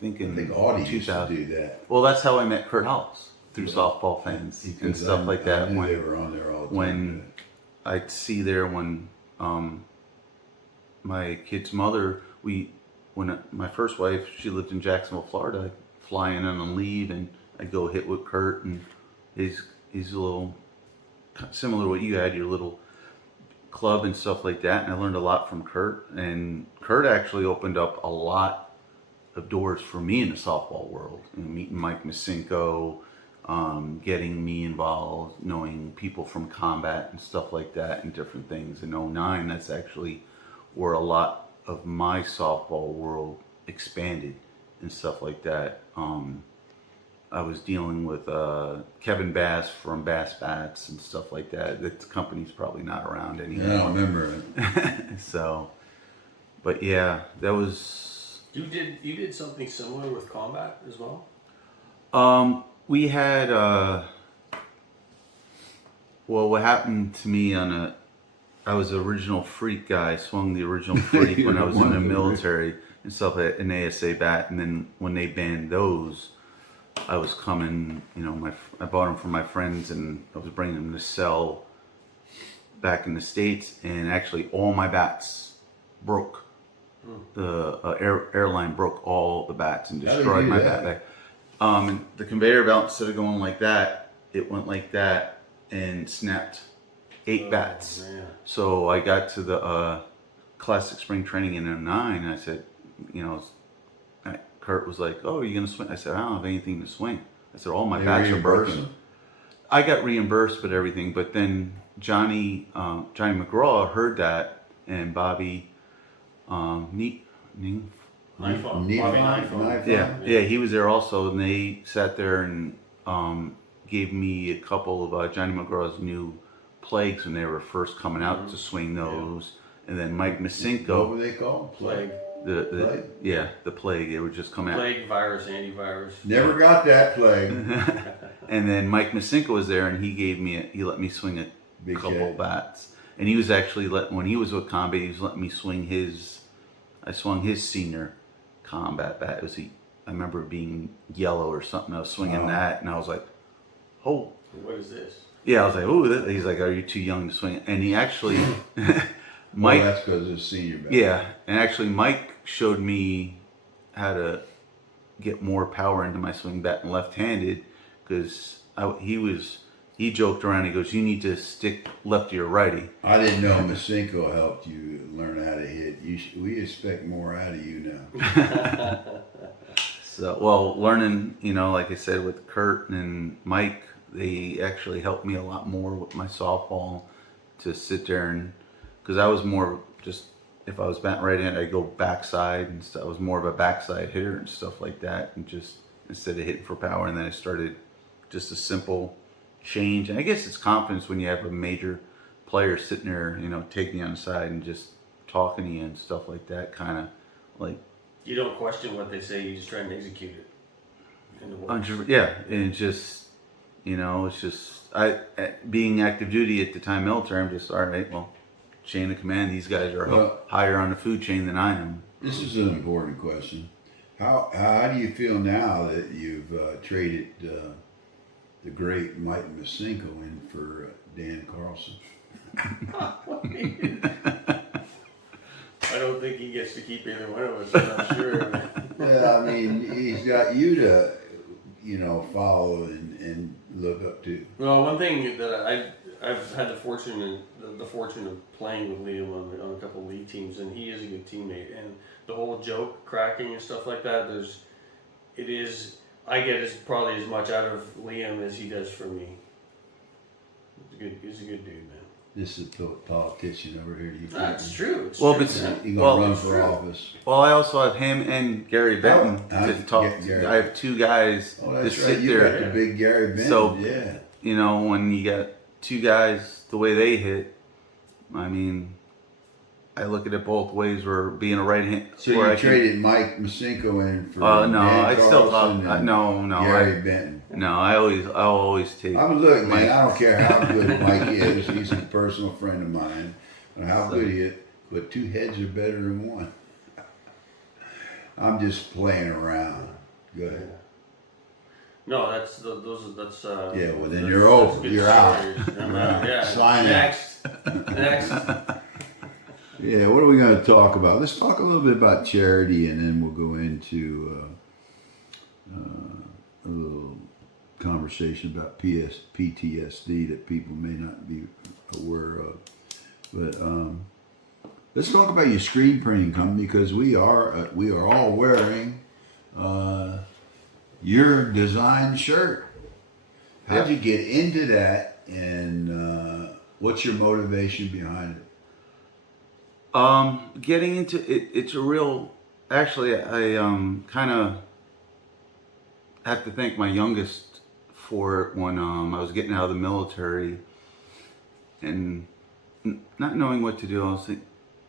think Audie used to 2000. do that. Well, that's how I met Kurt House through softball fans and Because stuff like that. I knew they were on there all the time. When I'd see there when my kid's mother, when my first wife, she lived in Jacksonville, Florida. I'd fly in on leave, and I'd go hit with Kurt, and he's a little similar to what you had, your little club and stuff like that. And I learned a lot from Kurt, and Kurt actually opened up a lot of doors for me in the softball world. You know, meeting Mike Masinko, getting me involved, knowing people from combat and stuff like that, and different things. In '09, that's actually where a lot of my softball world expanded and stuff like that. I was dealing with Kevin Bass from Bass Bats and stuff like that. That company's probably not around anymore. Yeah, I don't remember it. So, but yeah, that was. You did something similar with combat as well? We had. Well, what happened to me I was the original freak guy. I swung the original freak when I was in the military and stuff at an ASA bat, and then when they banned those, I was coming. You know, I bought them from my friends, and I was bringing them to sell back in the States, and actually all my bats broke. The airline broke all the bats and destroyed my bat. And the conveyor belt, instead of going like that, it went like that and snapped 8 bats. Man. So I got to the classic spring training in '09. And I said, you know, Kurt was like, "Oh, are you gonna swing?" I said, "I don't have anything to swing." I said, "All my bats are broken." I got reimbursed with everything, but then Johnny McGraw heard that, and Bobby Yeah, he was there also, and they sat there and gave me a couple of Johnny McGraw's new plagues when they were first coming out to swing those, and then Mike Masinko. What were they called? Plague. The plague. It would just come out. Plague, virus, antivirus. Never got that plague. And then Mike Masinko was there, and he let me swing a couple bats. And he was actually when he was with combat, he was letting me swing I swung his senior combat bat. I remember it being yellow or something. I was swinging that, and I was like, "Oh, what is this?" Yeah, I was like, "Oh," he's like, "Are you too young to swing?" And he actually, Mike. Well, that's because it's senior bat. Yeah, and actually, Mike showed me how to get more power into my swing bat and left-handed, because he joked around. He goes, "You need to stick lefty or righty." I didn't know Masinko helped you learn how to hit. We expect more out of you now. So, well, learning, like I said, with Kurt and Mike, they actually helped me a lot more with my softball to sit there and, because I was more just, if I was batting right in, I'd go backside and stuff. I was more of a backside hitter and stuff like that, and just instead of hitting for power. And then I started just a simple change. And I guess it's confidence when you have a major player sitting there, taking you on the side and just talking to you and stuff like that, kind of like. You don't question what they say, you just try and execute it. Yeah, and it's just, being active duty at the time military, I'm just, all right, well, chain of command, these guys are higher on the food chain than I am. This is an important question. How do you feel now that you've traded the great Mike Masinko in for Dan Carlson? I don't think he gets to keep either one of us. I'm not sure. Yeah, I mean, he's got you to, follow and look up to. Well, one thing that I've had the fortune of playing with Liam on a couple of league teams, and he is a good teammate. And the whole joke cracking and stuff like that, I get probably as much out of Liam as he does for me. He's a good dude, man. This is a politician over here. That's true. It's Well, true, but man. You're going to run for true. office. Well, I also have him and Gary Benton to talk. Gary. I have two guys Oh, to that's sit right. You there. got the big Gary Benton. So, yeah. When you got two guys, the way they hit, I mean, I look at it both ways. Where being a right hand. So you traded Mike Masinko in for No, Dan I still Carlson thought and no. Gary Benton. No, I'll always take. Look, Mike. man, I don't care how good Mike is. He's a personal friend of mine. And how good he is, but two heads are better than one. I'm just playing around. Go ahead. No, that's. Yeah, well, then that's- you're over. that's good You're out. stories. I'm You're out. out. Yeah. Sign Next. Yeah, what are we going to talk about? Let's talk a little bit about charity, and then we'll go into a little conversation about PTSD that people may not be aware of. But let's talk about your screen printing company, because we are all wearing your design shirt. How'd you get into that, and what's your motivation behind it? Getting into it, it's a real. Actually, I kind of have to thank my youngest for it when I was getting out of the military and not knowing what to do.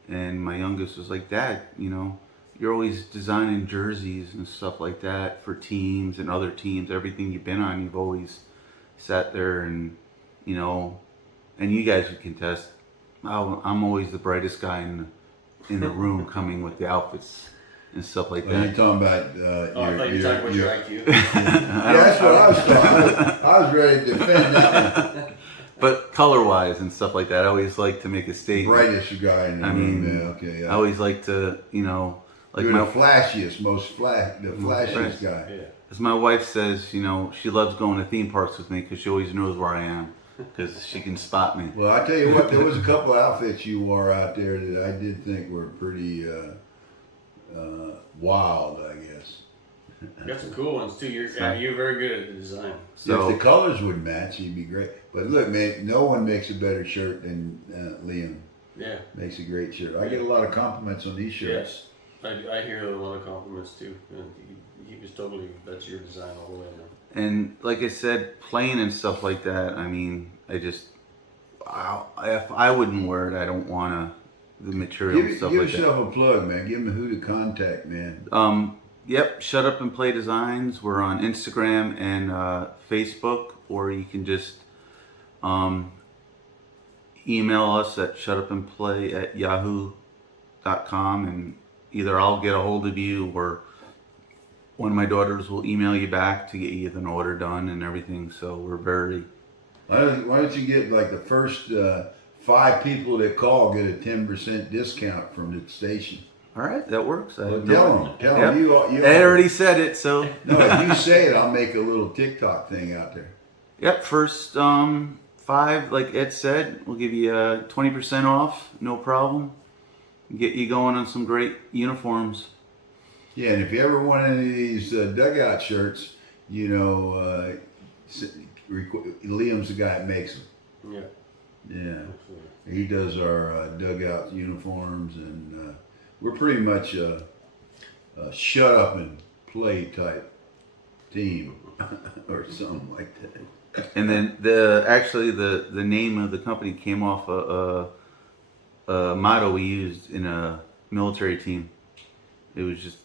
And my youngest was like, "Dad, you're always designing jerseys and stuff like that for teams and other teams. Everything you've been on, you've always sat there and and you guys would contest. I'm always the brightest guy in the room, coming with the outfits and stuff like Well, that." you're talking about I thought you were talking about your IQ. Yeah, that's what I was talking. I was ready to defend that one. But color-wise and stuff like that, I always like to make a statement. Brightest guy in the room. Yeah, okay. Yeah. I always like to, like You're the flashiest, the flashiest guy. Yeah. as my wife says, she loves going to theme parks with me because she always knows where I am because she can spot me. Well, I tell you what, there was a couple outfits you wore out there that I did think were pretty wild, I guess. You got some cool ones too. You're very good at the design. So if the colors would match, you'd be great. But look, man, no one makes a better shirt than Liam. Yeah. Makes a great shirt. I get a lot of compliments on these shirts. Yes. I hear a lot of compliments too. And he was totally, that's your design all the way around. And like I said, playing and stuff like that, I mean, if I wouldn't wear it, I don't want the material and stuff Give like that. yourself a plug, man. Give them who to contact, man. Yep, Shut Up and Play Designs. We're on Instagram and Facebook, or you can just email us at shutupandplay@yahoo.com, and either I'll get a hold of you or one of my daughters will email you back to get you an order done and everything. So we're very... Why don't you get like the first 5 people that call get a 10% discount from the station? All right, that works. Well, tell them. Yep. You I already said it, so... No, if you say it, I'll make a little TikTok thing out there. Yep, first 5, like Ed said, we'll give you 20% off, no problem. Get you going on some great uniforms. Yeah, and if you ever want any of these dugout shirts, Liam's the guy that makes them. Yeah. Yeah, Absolutely. he does our dugout uniforms, and we're pretty much a shut up and play type team or something like that. And then the name of the company came off a motto we used in a military team. It was just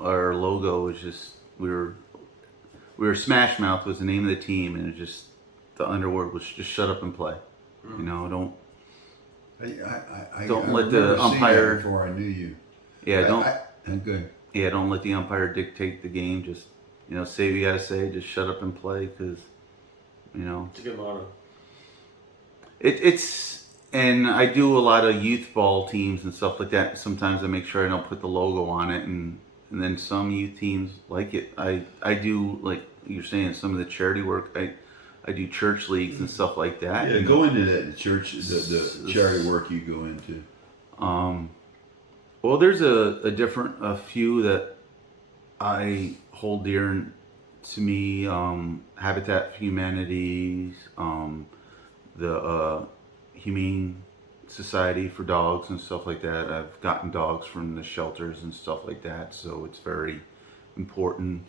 our logo was just we were Smash Mouth was the name of the team, and it just the underword was just shut up and play. Don't I let the remember seeing umpire- that before I knew you. yeah I'm good. Yeah, don't let the umpire dictate the game. Just, say what you gotta say. Just shut up and play, because, It's a good motto. it's, and I do a lot of youth ball teams and stuff like that. Sometimes I make sure I don't put the logo on it, and then some youth teams like it. I do, like you're saying, some of the charity work. I do church leagues and stuff like that. Yeah, go into that, the church, the charity work you go into. Well, there's a few that I hold dear to me. Habitat for Humanity, the Humane Society for Dogs and stuff like that. I've gotten dogs from the shelters and stuff like that, so it's very important.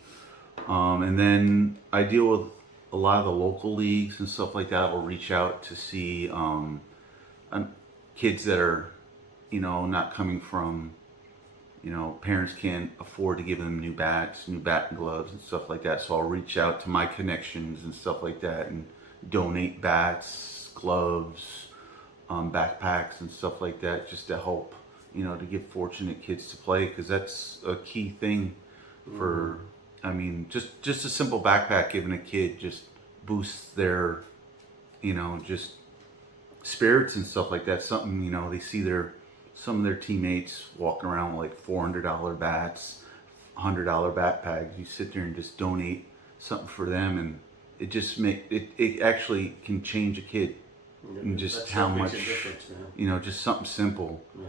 And then I deal with a lot of the local leagues and stuff like that. I'll reach out to see kids that are, not coming from, parents can't afford to give them new bats, new batting gloves and stuff like that. So I'll reach out to my connections and stuff like that and donate bats, gloves, backpacks and stuff like that, just to help, to give fortunate kids to play, because that's a key thing for, just a simple backpack given a kid just boosts their, just spirits and stuff like that. Something, they see some of their teammates walking around with like $400 bats, $100 backpacks. You sit there and just donate something for them, and it just it actually can change a kid. And just That's how what makes much, a difference, man. just something simple, Yeah.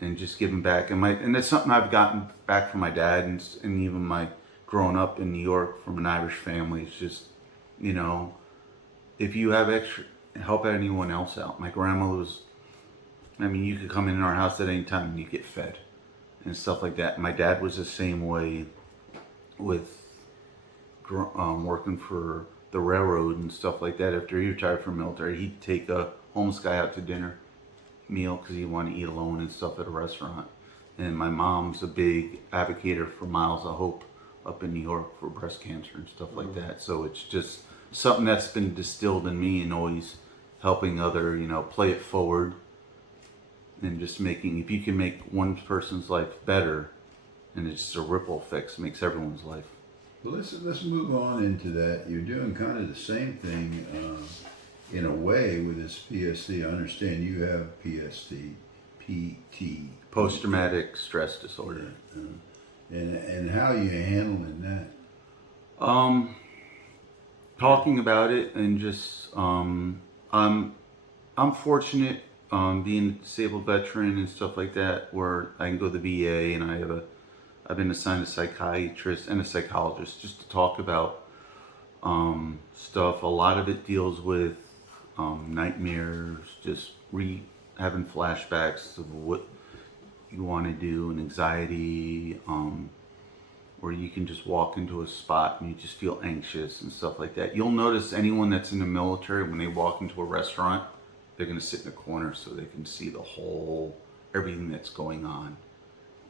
and just giving back. And that's something I've gotten back from my dad, and even my growing up in New York from an Irish family. It's just, if you have extra, help anyone else out. My grandma was, you could come in our house at any time and you get fed and stuff like that. My dad was the same way with working for the railroad and stuff like that. After he retired from military, he'd take a homeless guy out to dinner meal because he wanted to eat alone and stuff at a restaurant. And my mom's a big advocate for Miles of Hope up in New York for breast cancer and stuff like that. So it's just something that's been distilled in me, and always helping other, play it forward, and just making, if you can make one person's life better, and it's just a ripple effect, makes everyone's life. Well, let's move on into that. You're doing kind of the same thing in a way with this PTSD. I understand you have PTSD, Post-traumatic stress disorder. And how are you handling that? Talking about it, and just I'm fortunate being a disabled veteran and stuff like that, where I can go to the VA, and I've been assigned a psychiatrist and a psychologist just to talk about stuff. A lot of it deals with nightmares, just having flashbacks of what you want to do, and anxiety, where you can just walk into a spot and you just feel anxious and stuff like that. You'll notice anyone that's in the military, when they walk into a restaurant, they're going to sit in a corner so they can see everything that's going on.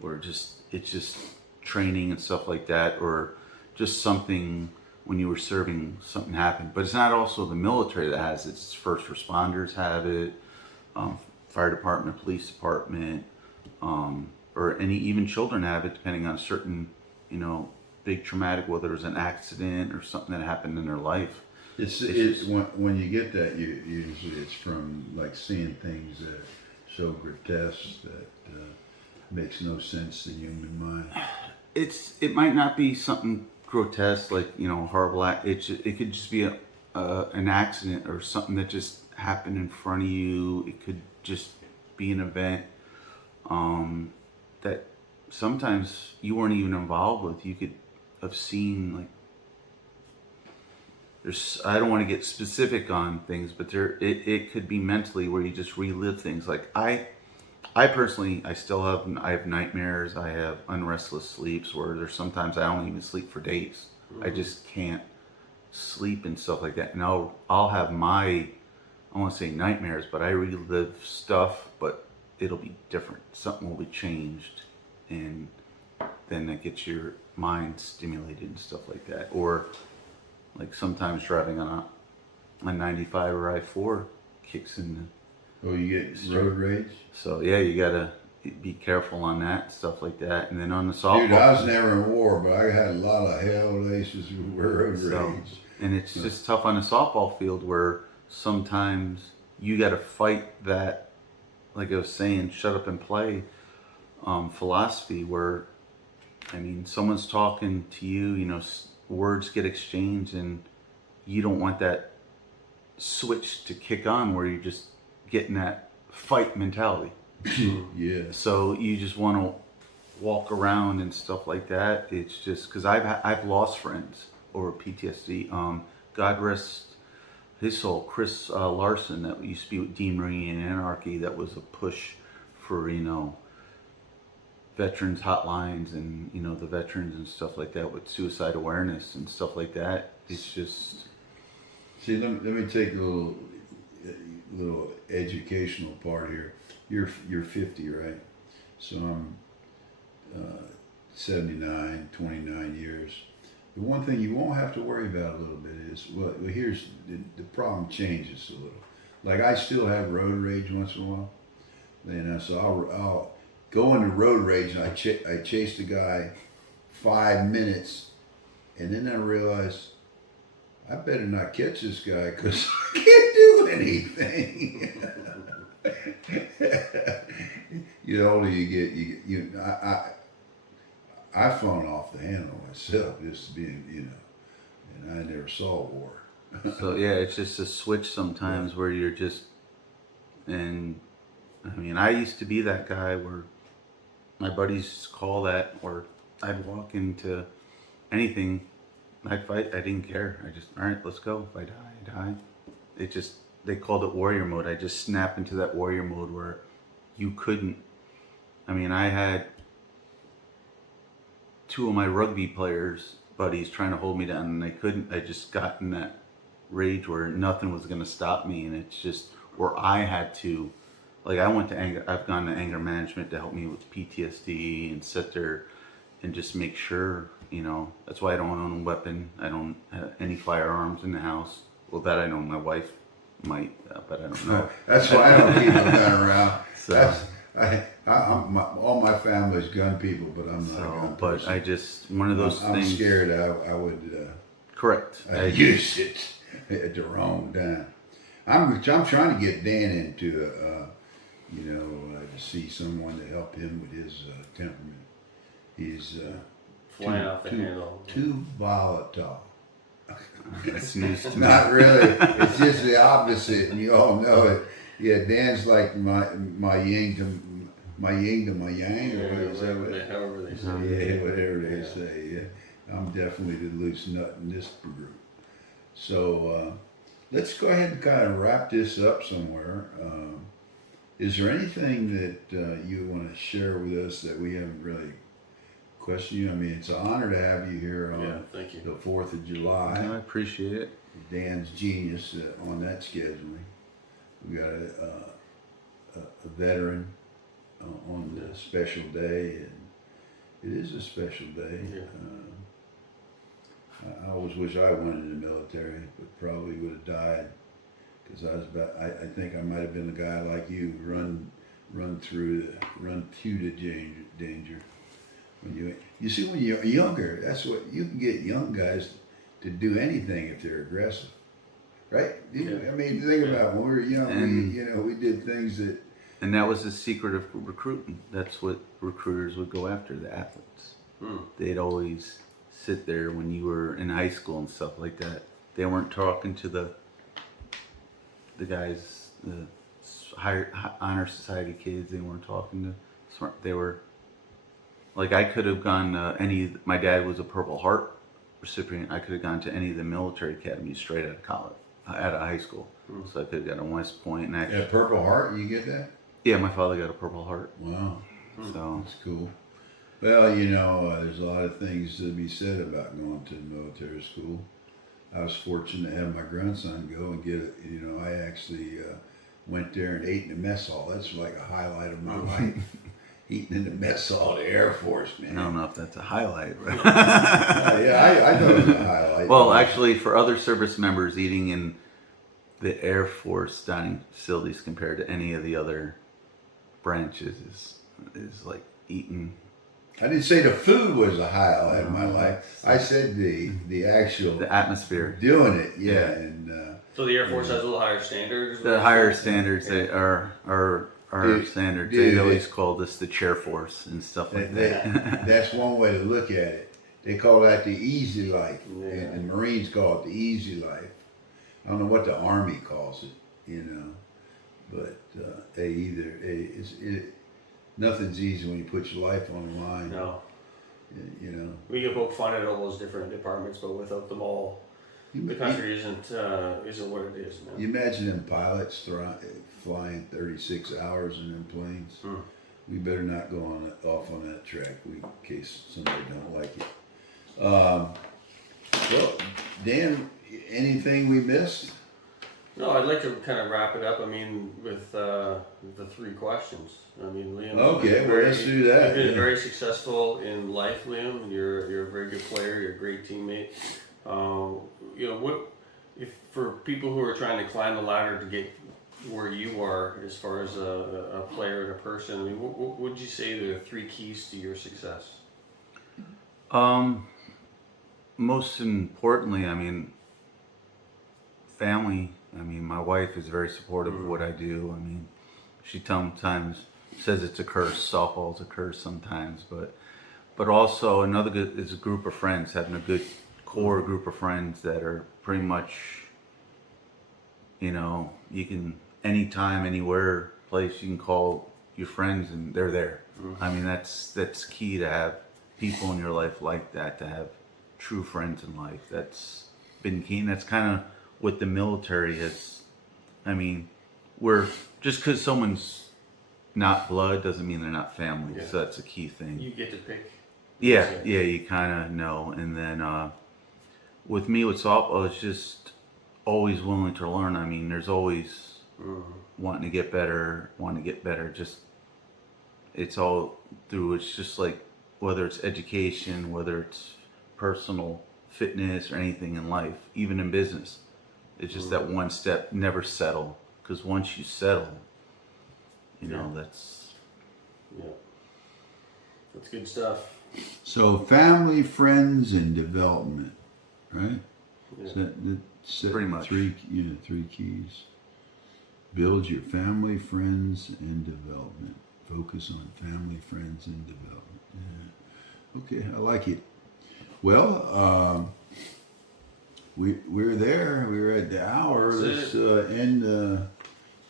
Or it's just training and stuff like that, or just something when you were serving, something happened. But it's not also the military that has it. It's first responders have it, fire department, police department, or even children have it, depending on certain, big traumatic, whether it's an accident or something that happened in their life. It's when you get that, usually it's from like seeing things that are so grotesque that makes no sense to the human mind. It might not be something grotesque, like, horrible. It could just be an accident or something that just happened in front of you. It could just be an event that sometimes you weren't even involved with. You could have seen, like, I don't want to get specific on things, but it could be mentally where you just relive things. Like I personally, I have nightmares. I have unrestless sleeps where there's sometimes I don't even sleep for days. I just can't sleep and stuff like that. And I'll have I want to say nightmares, but I relive stuff, but it'll be different. Something will be changed, and then that gets your mind stimulated and stuff like that. Or like sometimes driving on a 95 or I-4 kicks in. Oh, you get road rage? So yeah, you gotta be careful on that, stuff like that. And then on the softball, Dude, I was never in war, but I had a lot of hell laces with road rage. And it's just tough on the softball field where sometimes you got to fight that, like I was saying, shut up and play philosophy where, I mean, someone's talking to you, you know, words get exchanged and you don't want that switch to kick on where you're just getting that fight mentality. Yeah. So you just want to walk around and stuff like that. It's just because I've lost friends over PTSD. God rest his soul, Chris Larson, that used to be with Dean Marie and Anarchy. That was a push for, you know, veterans hotlines and, you know, the veterans and stuff like that with suicide awareness and stuff like that. It's just, See, let me take a little educational part here. You're 50, right? So I'm 79, 29 years. The one thing you won't have to worry about a little bit is, well here's the problem changes a little. Like I still have road rage once in a while. You know, so I'll go into road rage and I chase the guy 5 minutes, and then I realize I better not catch this guy because I can't do anything. You know, the older you get, I've flown off the handle myself, just being, you know, and I never saw war. so yeah, it's just a switch sometimes where you're just, and I mean, I used to be that guy where my buddies call that, or I'd walk into anything, I'd fight, I didn't care. I just, all right, let's go. If I die, I die. It just, they called it warrior mode. I just snap into that warrior mode where you couldn't, I mean, I had two of my rugby players, buddies, trying to hold me down, and they couldn't. I just got in that rage where nothing was going to stop me, and it's just where I had to, like, I went to anger, I've gone to anger management to help me with PTSD and sit there and just make sure, you know, that's why I don't own a weapon. I don't have any firearms in the house. Well, that I know my wife might, but I don't know. That's why I don't keep a gun around. So, All my family's gun people, but I'm not a gun but person. I just, one of those I'm things. scared I would Correct. I'd use it at the wrong time. I'm trying to get Dan into to see someone to help him with his temperament. He's Flying off the handle. too volatile. That's news to me. Not really. It's just the opposite, and you all know it. Yeah, Dan's like my yin to my yang, or what is that? However they say. Yeah, whatever they say. Yeah, I'm definitely the loose nut in this group. So let's go ahead and kind of wrap this up somewhere. Is there anything that you want to share with us that we haven't really questioned you? I mean, it's an honor to have you here on thank you. the 4th of July. I appreciate it. Dan's genius on that scheduling. We got a veteran on the special day, and it is a special day. Yeah. I always wish I went in the military, but probably would have died because I think I might have been the guy like you, run to the danger. When you see, when you're younger, that's what you can get young guys to do anything if they're aggressive, right? I mean, think about when we were young. We did things that. And that was the secret of recruiting. That's what recruiters would go after, the athletes. They'd always sit there when you were in high school and stuff like that. They weren't talking to the guys, the higher honor society kids. They weren't talking to smart. They were like, I could have gone my dad was a Purple Heart recipient. I could have gone to any of the military academies straight out of college, out of high school. So I could have got a West Point and actually. Yeah, Purple Heart, you get that? Yeah, my father got a Purple Heart. Wow. So That's cool. Well, there's a lot of things to be said about going to military school. I was fortunate to have my grandson go and get it. I actually went there and ate in the mess hall. That's like a highlight of my life. Eating in the mess hall of the Air Force, man. I don't know if that's a highlight, right? I know it's a highlight. Well, actually, for other service members, eating in the Air Force dining facilities compared to any of the other branches is is like eating. I didn't say the food was a highlight of my life. I said the actual The atmosphere. doing it. Yeah, Yeah. and So the Air Force has a little higher standards. The higher standards they are Dude, standards. dude, They always called us the chair force and stuff like that. that's one way to look at it. They call that the easy life, Yeah. and the Marines call it the easy life. I don't know what the Army calls it, but nothing's easy when you put your life on the line. No. You We can poke fun at all those different departments, but without them all, the country isn't what it is, man. You imagine them pilots flying 36 hours in them planes. We better not go off on that track in case somebody don't like it. Well, Dan, anything we missed? No, I'd like to kind of wrap it up. I mean, with the 3 questions. I mean, Liam. Okay, well, let's do that. You've been very successful in life, Liam. You're a very good player. You're a great teammate. What if for people who are trying to climb the ladder to get where you are as far as a player and a person? I mean, what would you say are the 3 keys to your success? Most importantly, I mean, family. I mean, my wife is very supportive of what I do. I mean, she sometimes says it's a curse. Softball's a curse sometimes, but also another good is a group of friends. Having a good core group of friends that are pretty much, you can anytime, anywhere, place you can call your friends and they're there. I mean, that's key to have people in your life like that, to have true friends in life. That's been key. And that's kind of what the military has. I mean, we're just because someone's not blood doesn't mean they're not family. Yeah. So that's a key thing. You get to pick. Yeah, you kind of know. And then with me with softball, it's just always willing to learn. I mean, there's always wanting to get better. Just it's all through. It's just like whether it's education, whether it's personal fitness or anything in life, even in business. It's just that one step, never settle. Because once you settle, that's... Yeah. That's good stuff. So family, friends, and development, right? Yeah. That's Pretty much. 3 keys. Build your family, friends, and development. Focus on family, friends, and development. Yeah. Okay, I like it. Well, we're there. We're at the hour. That's Let's end.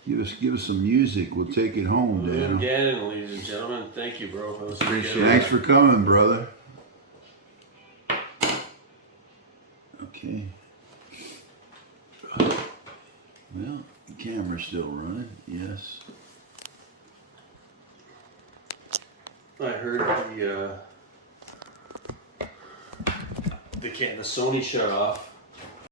Give us some music. We'll take it home, Liam Dan. Gannon, ladies and gentlemen, thank you, bro. That was Appreciate good. it. Thanks for coming, brother. Okay. Well, the camera's still running. Yes. I heard the Sony shut off.